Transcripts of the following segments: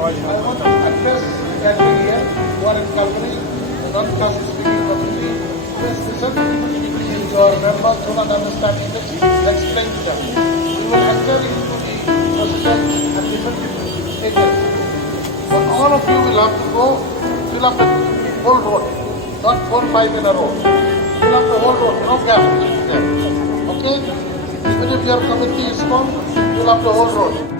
I want to address gathering here who are in company, non-caste speaking community. Just listen. If your members do not understand English, explain to them. We will enter into the procedure and listen to agents. But all of you will have to go fill up the whole road, not 4-5 in a row. Fill up the whole road, no gap there. Okay? Even if your committee is small, fill up the whole road.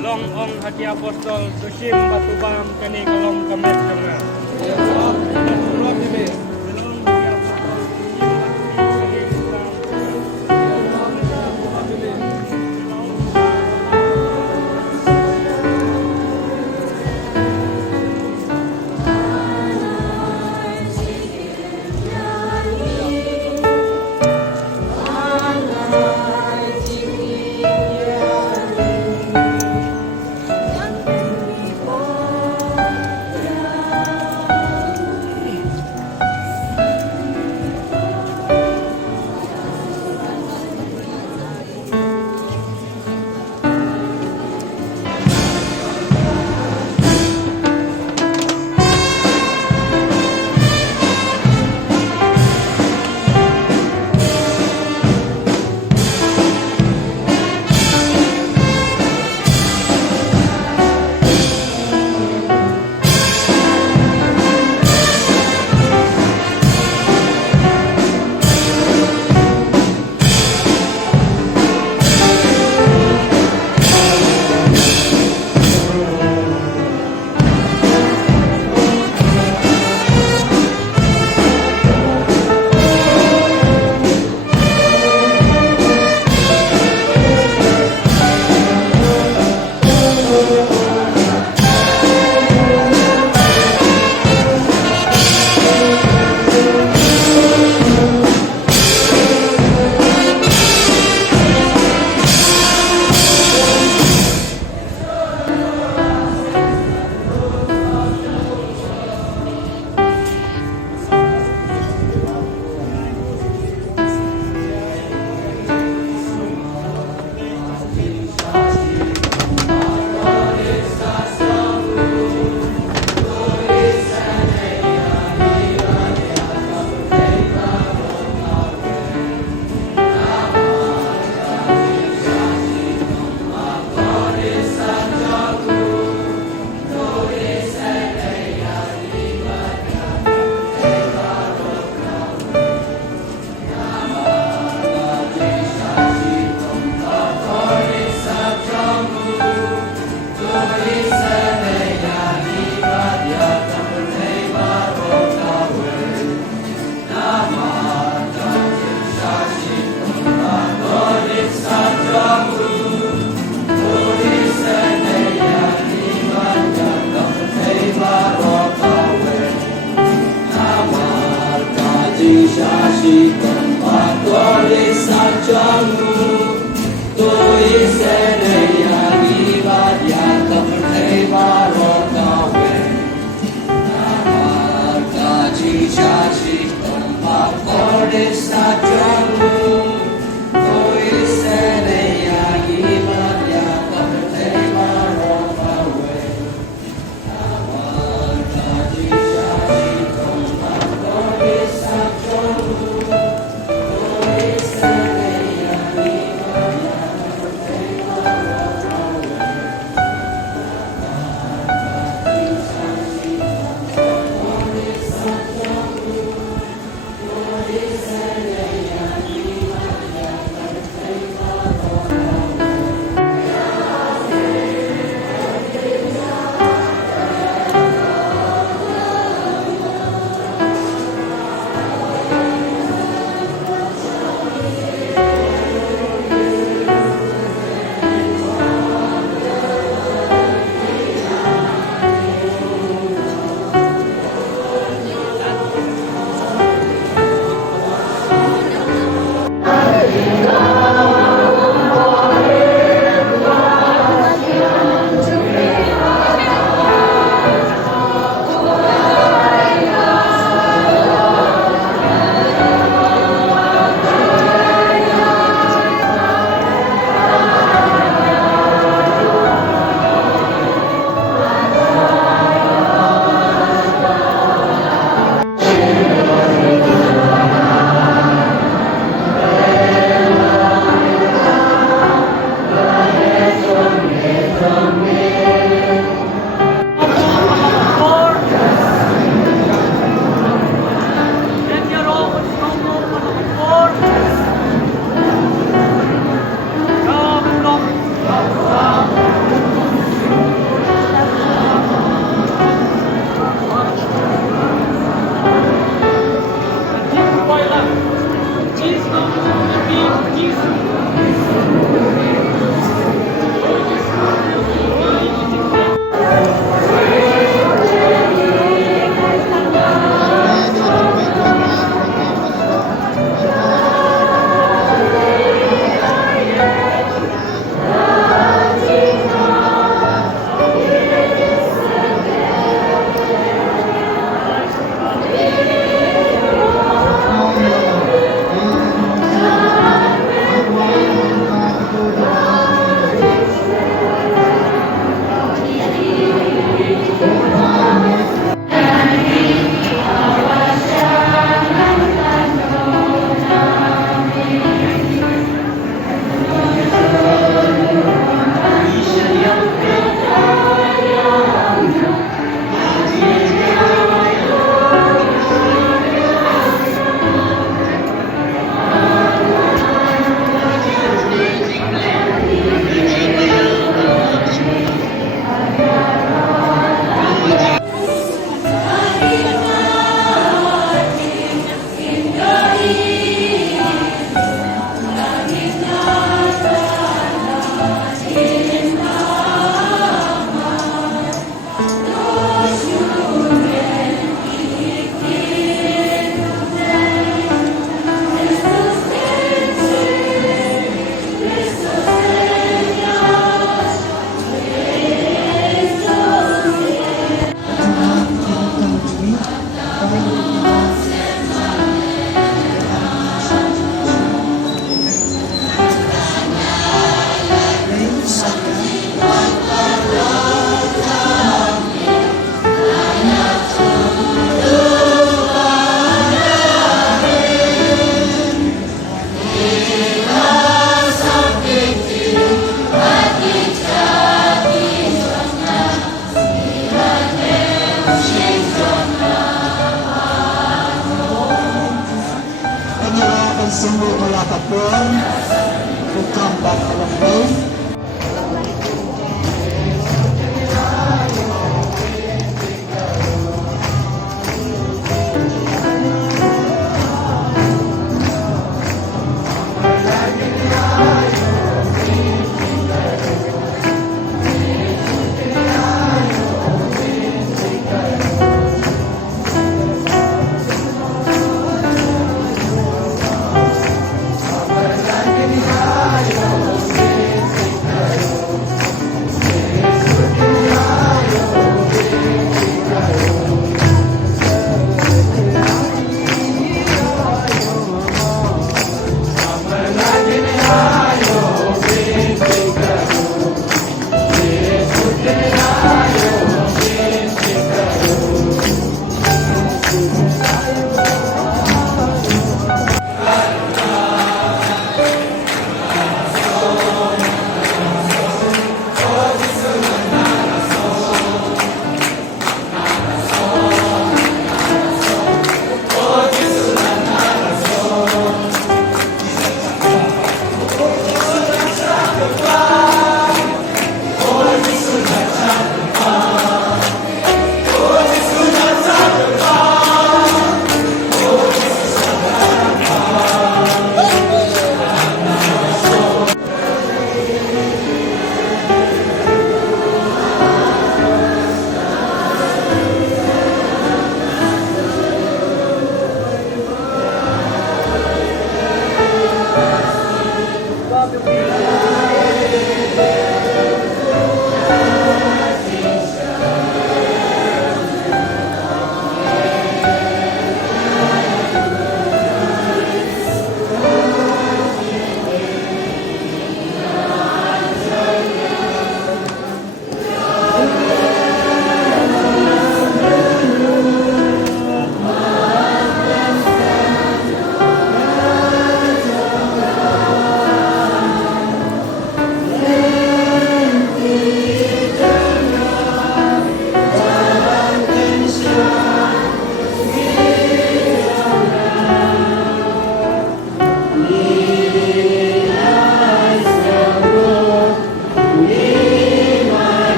Long Ong Hati Apostol Susim Batubam Kani Kalong Kamet Tengah. Belong Hati Apostol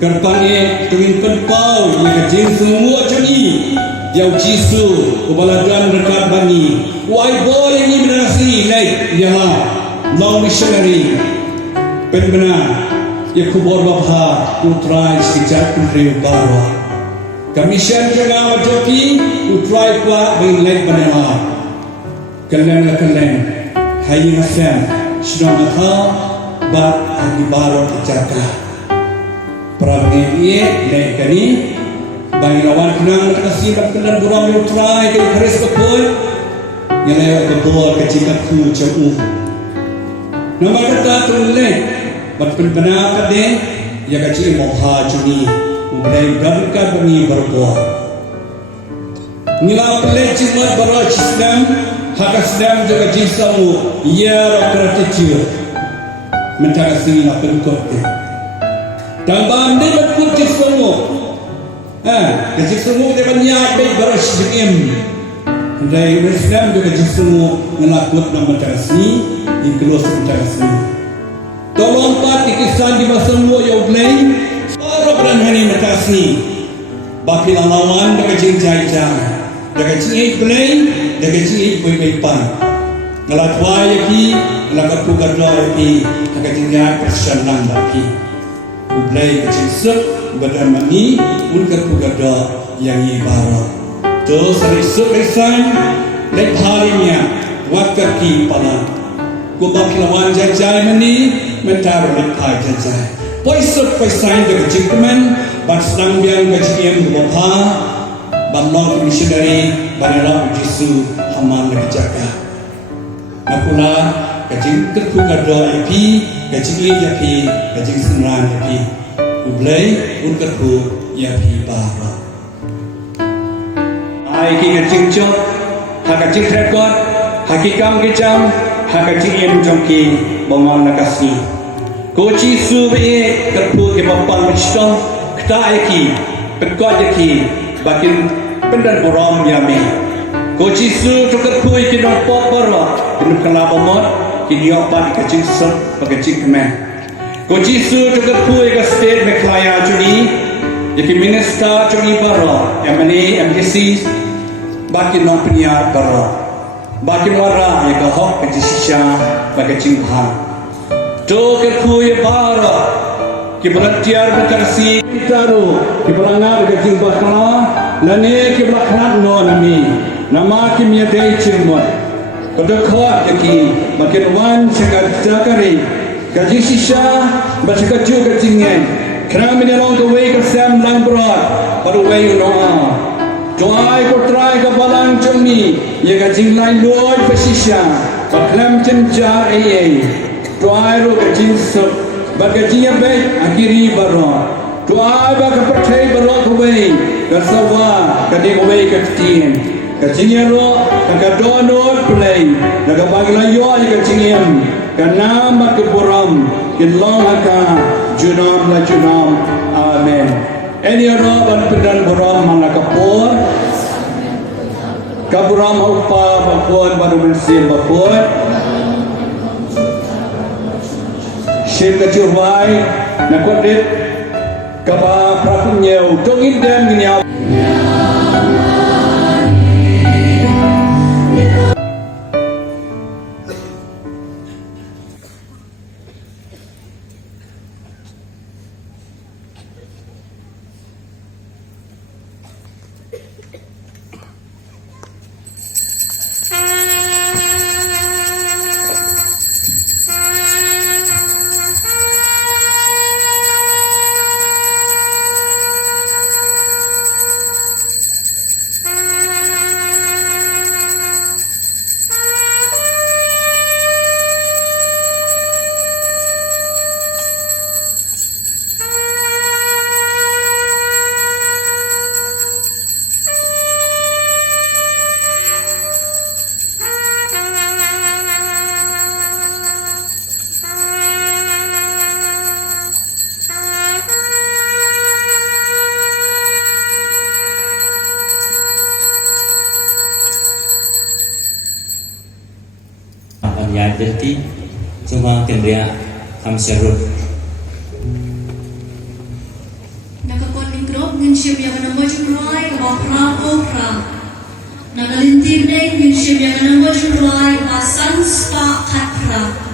Kerpane tungin penpau yang jin semua cuni yang jisu kebalagan dekat bani wai boy ini berasi naik dia long missionary penbenar ya kubur babha utrai sekejap penriu barwa kamisyan jaga wajoki utrai kuat bagi naik banana kalian hayi nasam sedang hal bat hagi barwa terjaga Prabiye lekani bagi lawan kenang kasih kapten buram utrai ke haris betul yang betul kecil ku jauh nomor kata tulen bat benar kade ya kecil mau hajuni ubrai berkat bani berbuah nila pelai jimat baraj Islam hak Islam jaga jisamu ya gratitude minta kasih nak berkat Tambah ni berkutik semua Kecil semua dia banyak baik baras JM. Dari Islam juga kecil semua ngelakut nama terasni, ikhlas terasni. Tolong pat ikisan di masa semua yang lain, para berani terasni. Bagi lawan dia kecil jaya, dia kecil lain, dia kecil baik pan. Ngelat wayaki, ngelat bukan wayaki, dia kecilnya persenang lagi. Ublay kecil sep. Badan mani unkat pugada yang ibarat. Terus risuk risan lek harinya wakaki pala. Kubak lawan jajai mani mentar lek hai jajai. Poisut poisain de kecikman bat sang biang kecikiam kubapa bamong missionary banera Yesu haman lek jaga. Nakula kecik pugada yapi kecikli yapi kecik senran yapi. Ublay unkat ku ya hibara. Ai ki kecing cok, hakacing rekod, hakikam kecam, hakacing yang jongki bangon nakasi. Koci sube kerpu ke bapan mestong, kta ai pekod ki, bakin pendan borom yame. Koci su cukup ku ki dong pop baro, kenu kala bomot, ki diopat kecing sep, kecing kemen. Koci su cukup kuih ke state Mekhlaya cuni, jadi minister cuni baro, MNA, MDC, baki non penyiar baro, baki wara yang kahok ke Sisha, baki cinghan. Tu ke kuih baro, kita tiar bertersi taru, kita langar ke cingbat kala, lane kita laknat no nami, nama kimia day cingmot, kedekhat jadi, baki wan sekat zakari. Kaji Sisha, baca kaju kajingnya. Kerana menyalong ke way ke Sam lang berat, pada way you know. Doai ko try ke balang cumi, ya kajing lain luar ke Sisha, baklam cenjar Doai ro kajing sep, bakajingnya baik akhiri berat. Doai bak percaya berat ke way, kasawa kadang way kajing. Kajingnya ro, kakadono play, nakabagi layo ya kajingnya. Karena mak keburam, kilong haka junam la junam, amen. Ini orang pendan buram mana kapur, kaburam upa bakun baru bersih bakun. Shin kecurwai, nakodit, kaba prakunyau, tungin dan ginyau. Ya jadi cuma kendria hamsyarut. Nakakoning krop ngin siya yang nanggo jumroy opra. Nakalintir day ngin siya yang nanggo jumroy pasan spa katra.